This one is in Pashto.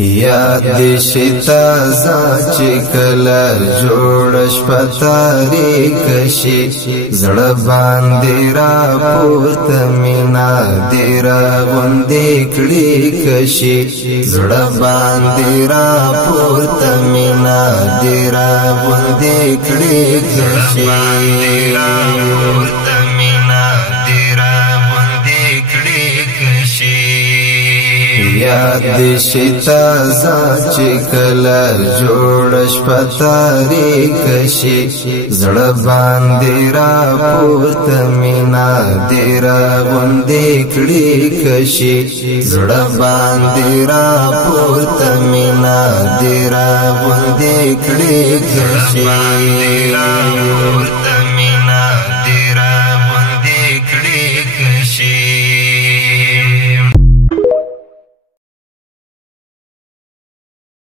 یاد دی شتا زاچی کلا جوڑش پتاری کشی زڑ باندی را پورت مینا دی را غندی کڑی کشی زڑ باندی را پورت مینا دی را غندی کڑی کشی یاد دی شتا زاچی کلا جوڑش پتاری کشی زڑ باندی را پورت مینا دی را غندی کڑی کشی زڑ باندی را پورت مینا دی را غندی کڑی کشی